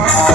Oh, uh -huh.